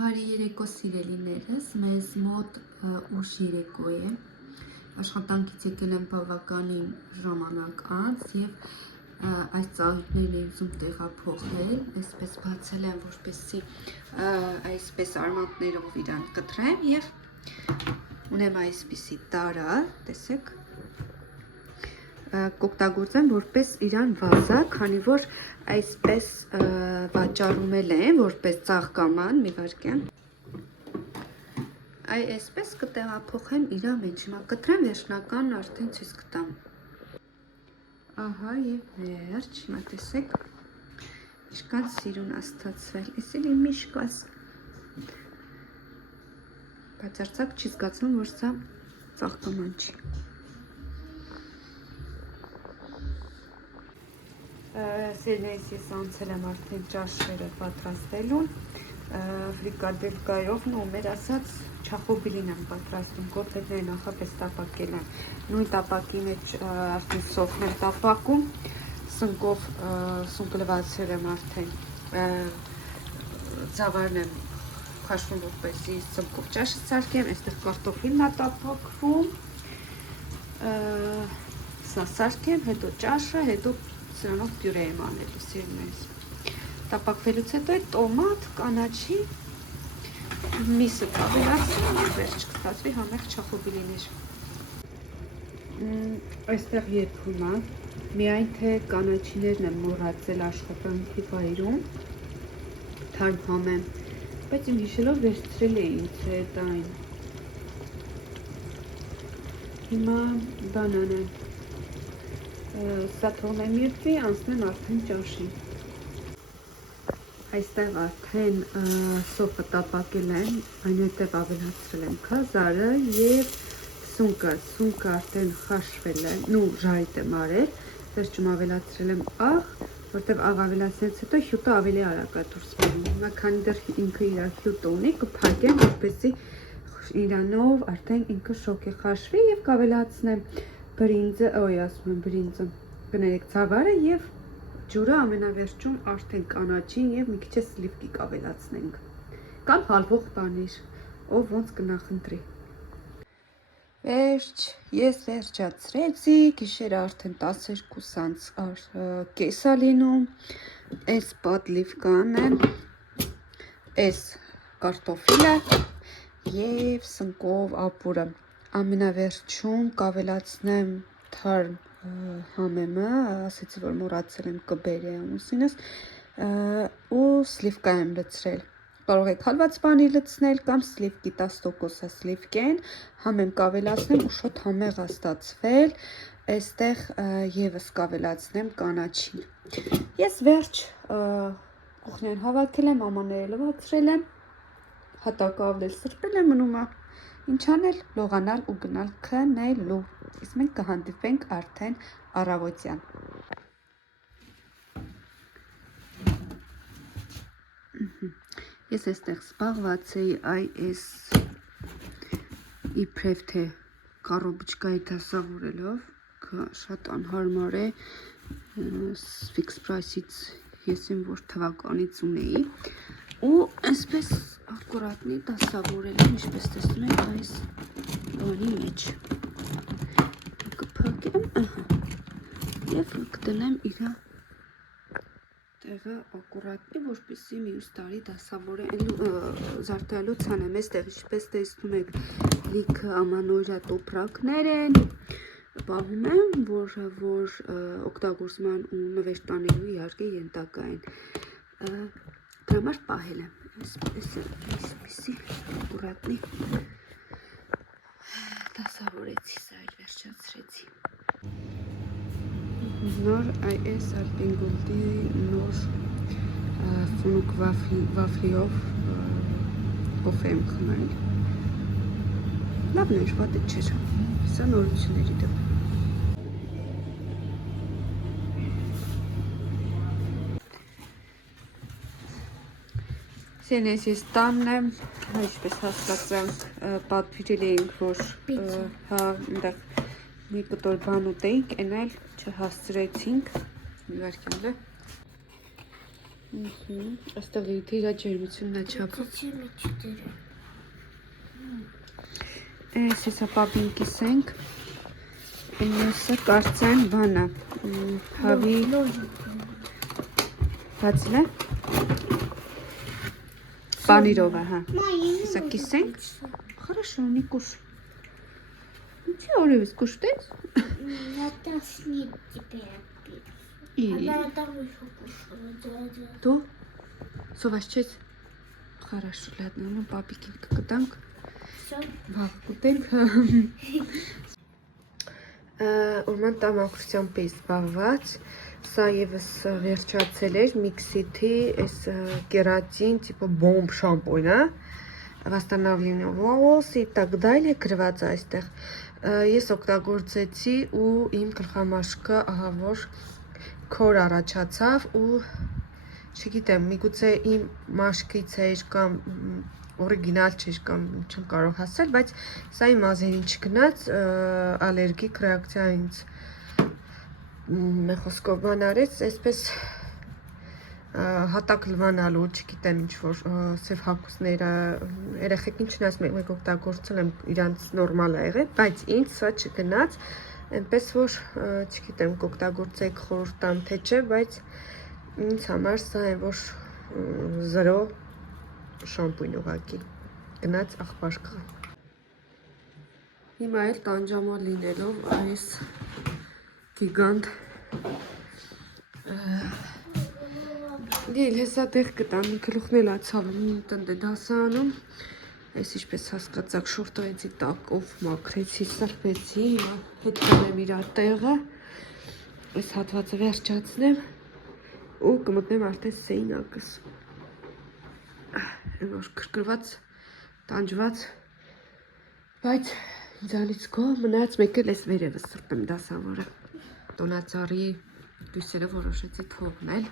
Բարի երեկո սիրելիներս, մեզ մոտ ուշ երեկո է, աշխատանքից եկել եմ բավականին ժամանակ անց և այս ծաղիկներն եմ ուզում տեղափոխել, այսպես բացել եմ, որպեսզի այսպես արմատներով իրան կտրեմ և ունեմ այսպիսի տարա, տեսեք, կօգտագործեմ որպես իրան վազա, քանի որ այսպես վաճառում եմ, որպես ծաղկաման, մի վայրկյան։ Այսպես կտեղափոխեմ իրա մեջ, հիմա կտրեմ, վերջնական արդեն ցույց կտամ։ Ահա և վերջ, հիմա տեսեք, ինչքան սիրուն աստացվել, ես էլ իմ միշկաս։ Բայց արցակ չի զգացնում, որ սա ծաղկաման չի։ Սերնեից ես անցել եմ արդեն ճաշերը պատրաստելուն, ֆրիկադելկայով ու մեր ասած չախոբիլին եմ պատրաստում, կոթլետները նախապես տապակել եմ, նույն տապակի մեջ արդեն սոխն եմ տապակում, սնկով սունկլվածել եմ արդեն, ձավարն եմ քաշվում, որպեսզի սնկով ճաշը սարքեմ, այստեղ կարտոֆիլն է տապակվում, սա սարքեմ, հետո ճաշը, հետո սրանով պյուրե եմ անելու սերնեից։ Տապակվելուց հետո է տոմատ, կանաչի, միսը կավելացնեմ և վերջ կստացվի համեղ չախոբիլիներ։ Այստեղ երբում է, միայն թե կանաչիներն եմ մոռացել աշխատանքի վայրում, թարմհամ եմ, բայց իմ հիշելով վերցրել է ինձ հետ այն։ Հիմա բանան եմ, սա թողնեմ եղվի, անցնեմ արդեն ճաշին։ Այստեղ արդեն սոխը տապակել եմ, այնուհետև ավելացրել եմ քազարը և սունկը արդեն խաշվել է, ժարիտ եմ արել, վերջում ավելացրել եմ աղ, որտև աղ ավելացնելուց հետո հյութը ավելի արագ է դուրս բերում։ Հիմա քանի դեռ ինքը իր հյութը ունի, կփակեմ, որպեսզի իրանով արդեն ինքը շոգ է խաշվի և կավելացնեմ ձավարը և ջուրը ամենավերջում արդեն կանաչին և մի քիչ սլիվկի կավելացնենք, կամ հալվող պանիր, ով ոնց կնախընտրի։ Վերջ, ես վերջացրեցի, գիշերը արդեն 12:30 է լինում, այս պատլիվկան է, այս կարտոֆիլը և սնկով ապուրը։ Ամենավերջում կավելացնեմ թարմ համեմը, ասեցի, որ մոռացել եմ կբերի ամուսինս, ու սլիվկա եմ լցրել, կարող եք հալված պանիր լցնել կամ սլիվկի 10% սլիվկեն, համեմ կավելացնեմ ու շոտ համեղ է ստացվել, այստեղ ևս կավելացնեմ կանաչին։ Ես վերջ կուխնյան հավաքել եմ, մամաները լվացրել եմ, հատակը ավլել սրբել եմ, մնում է ինչ անել, լողանալ ու գնալ քնելու, իսկ մենք կհանդիպենք արդեն առավոտյան։ Ես այստեղ սպաղված էի այս իբրև թե կառոբուչկայի դասավորելով, շատ անհարմար է, ֆիքս պրայսից ես եմ որ թվականից ունեի, ու այսպես ակուրատնի դասավորել եմ, ինչպես տեսնում եք այս բանի մեջ, կփակեմ, և կդնեմ իրա տեղը ակուրատնի, որպեսզի մյուս տարի զարդարելու ցանեմ, այստեղ ինչպես տեսնում եք լիքը ամանորյա տոպրակներ են, պահում եմ, որ օգտագործում են ու նվեր տանելու իհարկե ենթակա են, դրա համար պահել եմ, այսպիսի ակուրատնի դասավորեցի, սա էլ վերջացրեցի։ Նոր այս Alpengoldi նոր ֆունուկ վաֆլիով կոֆե եմ խմել, լավն էր, վատը չէր, սա նորությունների դեպ։ Սենես ես տանն եմ, ինչպես հասկացանք, պատվիրել էինք, որ այնտեղ մի կտոր բան ուտեինք, այն էլ չհասցրեցինք, մի վայրկյան է։ Այստեղ լիթ իրա ջերմությունն է չափը։ Էս հեսա պապին կիսենք։ Մյուսը կարծեն բանը, հավի բացել է։ Պանիրով է, հա։ Հեսա կիսենք։ Хорошо, не кушай. Ничего, Оливис, кушаешь? Я тошнит теперь опять. И... Она там еще кушала, дядя. То? Соващать? Хорошо, ладно, ну папикин какаданг. Все. Վաղկուտենք Ուրման տամակրության պես բաղված Սա եվս վերջացել էր Mixit-ի այս կերատին տիպը բոմբ շամպույնը Восстановление волос и так далее գրված է այստեղ Ես օգտագործեցի ու իմ գլխամաշկը ահա որ քոր առաջացավ ու չգիտեմ միգուցե իմ մաշկից էր կամ օրիգինալ չէր կամ չեմ կարող հասել, բայց սա իմ ազերին չգնաց, ալերգիկ ռեակցիա ինձ խոսքով բան արեց, այսպես հատակ լվանալու, չգիտեմ ինչ-որ սև հագուստները, երեխեք ինչն ասում եք օգտագործել եմ իրանց նորմալ ա եղել, բայց ինձ սա չգնաց, այնպես որ չգիտեմ կօգտագործեք խորհուրդ թե չէ, բայց ինձ համար սա է որ 0 շամպույն ուղակի գնաց աղբաշկը Հիմա էլ տանջամա լինելով այս գիգանտ Դիել հեսա տեղ կտան գլուխն էլ ացավ տնդ է դասանում Այս ինչպես հասկացակ շորտոյեցի տակով մաքրեցի, սրբեցի, հետքան եմ իր տեղը Այս հատվածը վերջացնեմ ու կմտնեմ արդեն սեյնակս Որ կրկրված, տանջված, բայց ինձանից գո մնաց մեկ էլ ես վերևս սրտեմ դասավորը տոնածարի դույսերը որոշեցի թողնել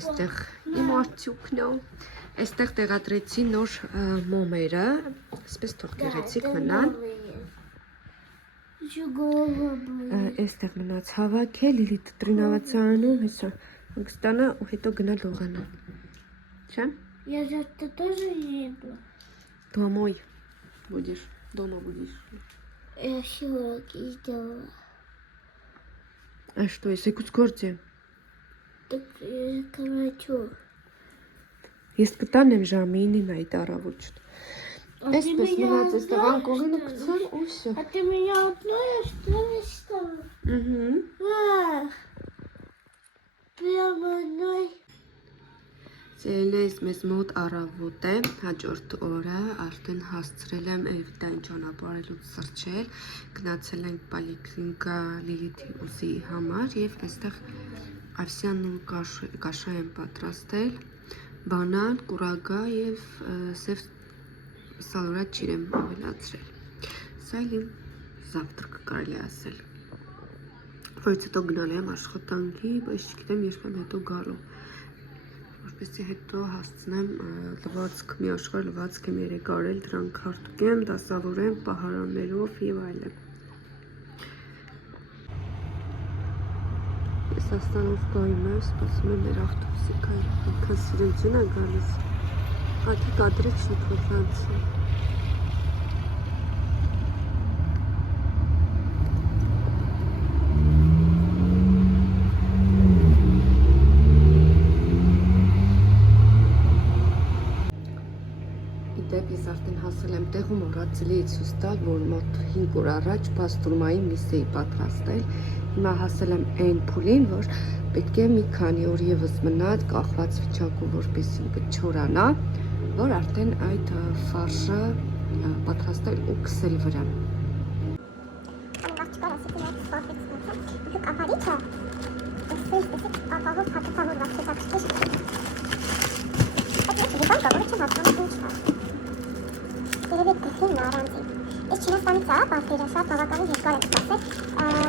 Այստեղ իմ արդյունքն է Այստեղ տեղադրեցի նոր մոմերը Այսպես թող գեղեցիկ մնան Այստեղ մնաց հավաքել Լիլիթ տրինավացանում հեսա հանգստանա ու հետո գնալ լողանալ Չէ? Я завтра тоже еду. Домой будешь, дома будешь. Я все уроки сделала. А что, если кускорте? Так я корочу. Есть катаnem ժամին իմ այդ առավոտ А ты Այսպես меня մնաց այս տղան կողինը одной գցել ու всё А ты меня одной оставишь? Прямо одной. Ձելես մեզ մոտ առավոտ է, հաջորդ օրը արդեն հասցրել եմ Էվիտային ճանապարհելուց սրճել, գնացել ենք պոլիկլինիկա Լիլիթի ուսի համար եւ այստեղ овсяную կաշա եմ պատրաստել, բանան, կուրագա եւ սև սալորատ ջիր եմ ավելացրել։ Սա իմ завтрак կարելի ասել։ Որից հետո գնալ եմ աշխատանքի, բայց չգիտեմ երբ եմ հետո գալու։ Որպեսզի հետո հասցնեմ լվացք, մի աշխարհ լվացք եմ 3 արել, դրանք հարտուկեմ, դասավորեմ պահարաններով եւ այլն։ Ես Աստանովկայում եմ, սպասում եմ մեր ավտոբուսի կայ, ինքան սիրություն է գալիս։ Ակի կադրեք շուտ ֆրանսիա։ Ես արդեն հասել եմ տեղում մոռացել էի ցույց տալ, որ մոտ 5 օր առաջ պաստուրմայի միս էի պատրաստել։ Հիմա հասել եմ այն փուլին, որ պետք է մի քանի օր եւս մնալ կախված վիճակում, որպեսզի չորանա, որ արդեն այդ ֆարշը պատրաստել ու քսել վրա։ Երևի կսին առանձին։ Ես Չինաստանից ա, պատվիրը շատ բավականին երկար եմ սպասել,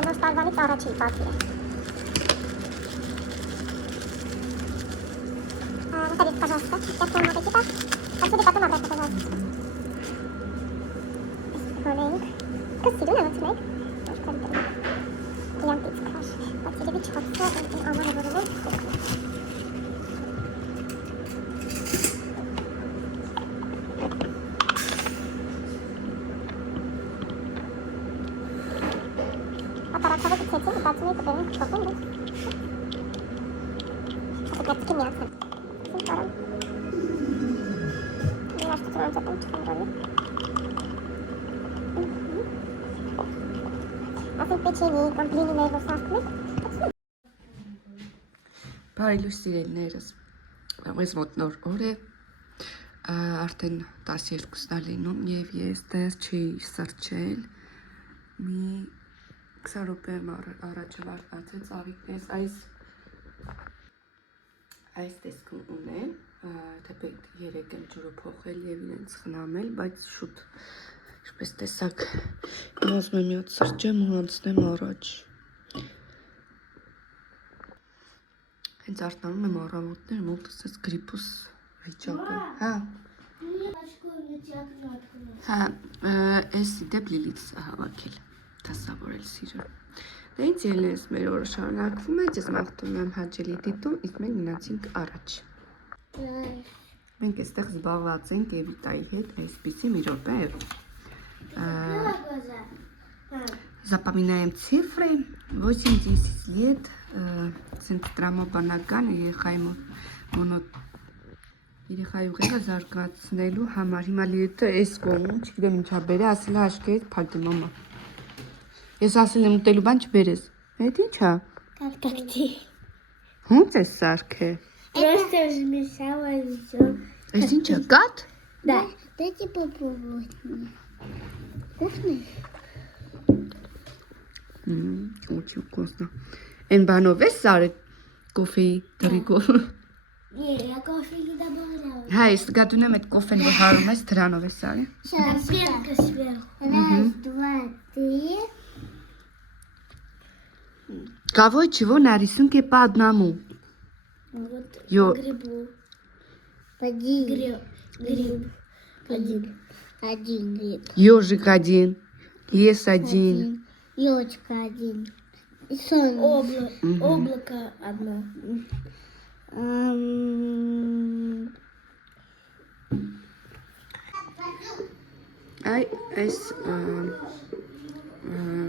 նոր տարվանից առաջի պատվիրը։ Смотрите, пожалуйста, я прямо аппетита. Отсюда потом обратно, пожалуйста. Роллинг. Красиво, вот смотри. Немножко отдельно. Ям пицца краш. Потеряви чхотство, и амара вырвал. Մտածում եմ կբերեմ չոքեն, բայց գացքի միացան։ Սին կարամ։ Միաշտություն անցատում չխնդրոնի։ Ասին պեչենի կամ բլինիներ որ սարքում եք։ Բարի լույս սիրելիներս, մեզ մոտ նոր օր է, արդեն 12-ն է լինում և ես դեռ չի սրճել, մի 20 րոպե առաջ վարդացեց աղիքնես այս տեսքում ունեն, թե պետք 3 եմ ջուրը փոխել և իրենց խնամել, բայց շուտ, ինչպես տեսակ, ուզում եմ մի հատ սրճեմ ու անցնեմ առաջ։ Հենց արտանում եմ առավոտներ, մոտս ես գրիպուս վիճակը, հա։ Հա, ես դեպ լիլից հավաքել, դասավորել սիրում։ Դե ինձ ելես մեր օրը շարունակվում է, ես մաղթում եմ հաճելի դիտում, իսկ մենք մնացինք առաջ։ Մենք այստեղ զբաղված ենք Էվիտայի հետ, այսպիսի մի րոպե։ Запоминаем цифры, 8-10 лет, ցենտրամաբանական երեխայի ուղեղը զարգացնելու համար։ Հիմա լիետը այս կողմում, չգիտեմ ինչա բերե, ասել է աշկերտ փակեմ մամա։ Ես ասել եմ ուտելու բան չբերես։ Այդ ինչա։ Կարտակտի։ Ո՞նց է սարքը։ Просто смешала и всё. Այս ինչա, կաթ։ Да. Дайте попробовать мне. Вкусный? Очень вкусно. Այն բանով է սարը կոֆեի դրիկով։ Не, я кофе не добавляла. Հա, ես գտնում եմ այդ կոֆեն, որ հարում ես, դրանով է սարը։ Сейчас. Сверху. Раз, два, три. Кого чего на рисунке по одному? Вот Ё. грибу. Один. Гриб. Один гриб. Ёжик один, лес один. Елочка один. И солнце. Облако одно. Այս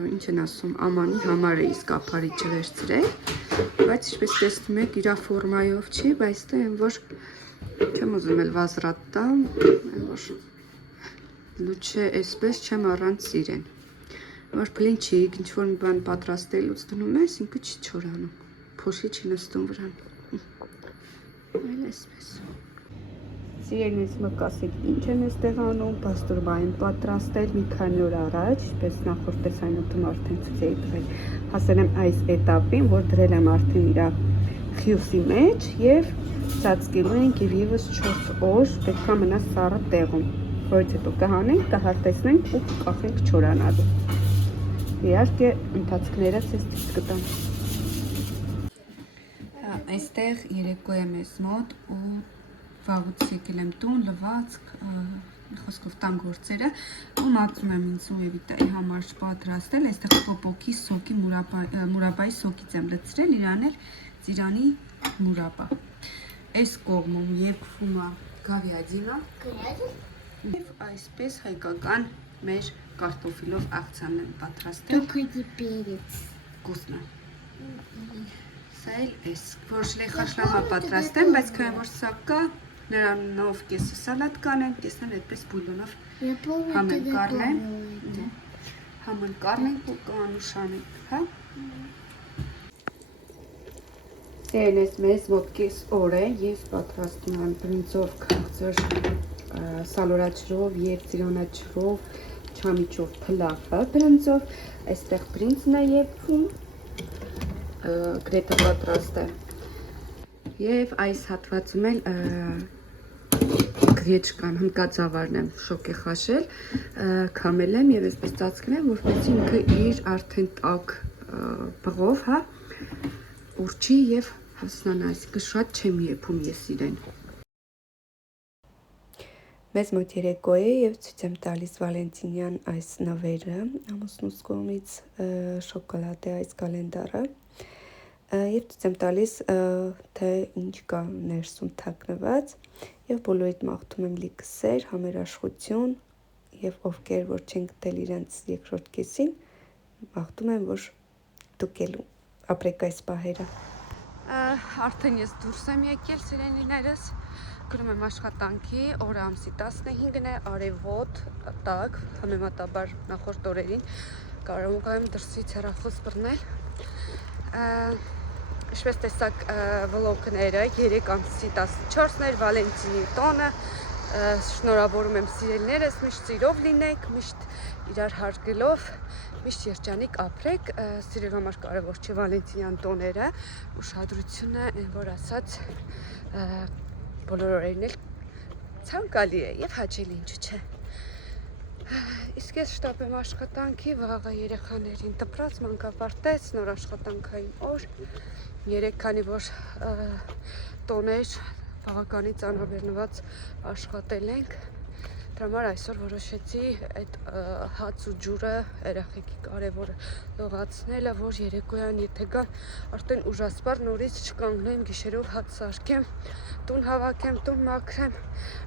ինչ են ասում, ամանի համար է իսկ ապարիչը վերցրել, բայց ինչպես տեսնում եք, իր ֆորմայով չի, բայց դա են որ չեմ ուզում էլ վազրատ տամ, որ լուչե այսպես չեմ առանց իրեն, որ փլինչիկ, ինչ-որ մի բան պատրաստելուց դնում ես, ինքը չի չորանում, փոշի չի նստում վրան, այլ այսպես։ Սիրելիս մկասեք ինչ են էստեղ անում, պաստորբա են պատրաստել մի քանի օր առաջ, պես նախորդ տեսանյութում արդեն ցույց էի տվել, հասել եմ այս էտապին, որ դրել եմ արդեն իր խյուղի մեջ և ծածկելու ենք և ևս 4 օր պետք է մնա սառը տեղում, որից հետո կհանենք, կհարտեսնենք ու կկախենք չորանալու։ Իհարկե ընթացքները ցես ցույց կտամ։ Այստեղ երեկո է մեզ մոտ ու վաղուց եկել եմ տուն, լվացք, խոսքով տան գործերը ու մածում եմ ինձ ու Էվիտայի համար պատրաստել, այստեղ պոպոկի սոկի մուրաբայի սոկից եմ լցրել, իրան էլ ծիրանի մուրաբա։ Այս կողմում եփվում է գավիադինը և այսպես հայկական մեր կարտոֆիլով աղցանն եմ պատրաստել։ Только перец. Вкусно։ Սա էլ էս, որ շլեխաշլամա պատրաստեմ, բայց քան որ սա կա, նրանով կեսը սալատ կանեմ, կեսն էլ այդպես բուլյոնով համեն կառնենք ու կանուշանենք, հա։ Սերն մեզ մոտ կես օր է, ես պատրաստում եմ բրինձով քաղցր սալորաչրով և ծիրանաչրով, չամիչով փլավը բրինձով, այստեղ բրինձն է եփվում, գրետը պատրաստ է և այս հատվածում էլ գրեչկան, հմկածավարն եմ շոկ է խաշել, կամել եմ և այսպես ծածկնեմ, որպեսզի ինքը իր արդեն տաք բղով, հա, ուրճի և հասնանա, այսինքն շատ չեմ եփում ես իրեն։ Մեզ մոտ երեկո է և ցույց եմ տալիս Վալենտինյան այս նվերը, ամուսնուս կողմից շոկոլադ է այս կալենդարը և ցույց եմ տալիս, թե ինչ կա ներսում թաքնված և բոլորիդ մաղթում եմ լիքը սեր, համերաշխություն և ովքեր որ չեն գտել իրենց երկրորդ կեսին, մաղթում եմ, որ դուք էլ ապրեք այս պահերը։ Արդեն ես դուրս եմ եկել, սիրելիներս, գրում եմ աշխատանքի, օրը ամսի 15-ն է, արևոտ, տաք, համեմատաբար նախորդ օրերին, կարող եմ դրսից հեռախոս բռնել։ Ինչպես տեսակ վլոգները 3 ամսի 14-ն էր, Վալենտինի տոնը, շնորհավորում եմ սիրելիներս, միշտ սիրով լինեք, միշտ իրար հարգելով, միշտ երջանիկ ապրեք, սիրելու համար կարևոր չէ Վալենտինյան տոները, ուշադրությունը, այն որ ասած, բոլոր օրերին էլ ցանկալի է եւ հաճելի, ինչու՞ չէ։ Իսկ ես շտապ եմ աշխատանքի, վաղը երեխաներին տպրած, մանկապարտեզ, նոր աշխատանքային օր, 3 քանի որ տոներ բավականից անհավերնված աշխատել ենք, դրա համար այսօր որոշեցի այդ հաց ու ջուրը երեխեքի կարևոր լողացնելը, որ երեկոյան եթե գան, արդեն ուժասպառ նորից չկանգնեմ գիշերով հաց սարքեմ, տուն հավաքեմ, տուն մաքրեմ,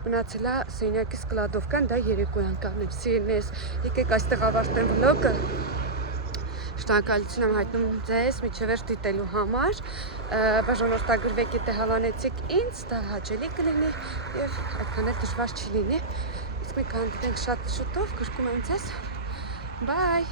մնացելա սենյակիս կլադովկան, դա երեկոյան կանեմ, սիրելիներս, եկեք այստեղ ավարտեմ վլոգը, շնորհակալություն եմ հայտնում ձեզ միջև վերջ դիտելու համար, բաժանորդագրվեք, եթե հավանեցիք ինձ, դա հաճելի կլինի եւ այդքան էլ դժվար չի լինի, իսկ մենք հանդիպենք շատ շուտով, գրկում եմ ձեզ, bye.